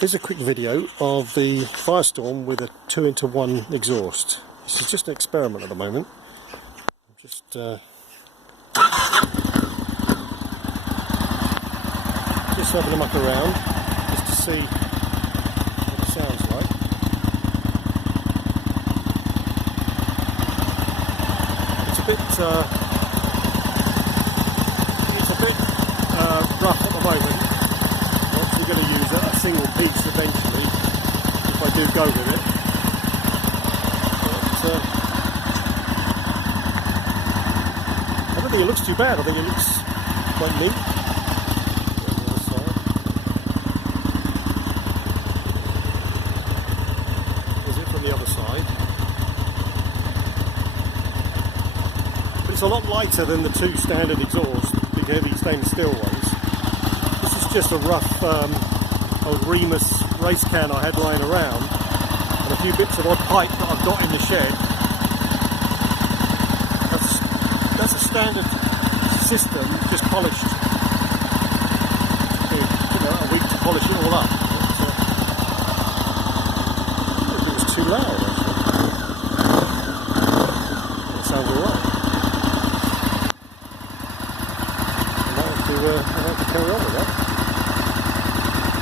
Here's a quick video of the Firestorm with a 2-into-1 exhaust. This is just an experiment at the moment. I'm just having a muck around just to see what it sounds like. It's a bit rough at the moment. I'm going to use a single piece eventually if I do go with it. But, I don't think it looks too bad. I think it looks quite neat. There's it from the other side. But it's a lot lighter than the two standard exhausts, big heavy stainless steel ones. This is just a rough old Remus race can I had lying around, and a few bits of odd pipe that I've got in the shed. That's a standard system, just polished. Took a week to polish it all up. But, it was too loud actually. It sounds alright. I might have to carry on with that.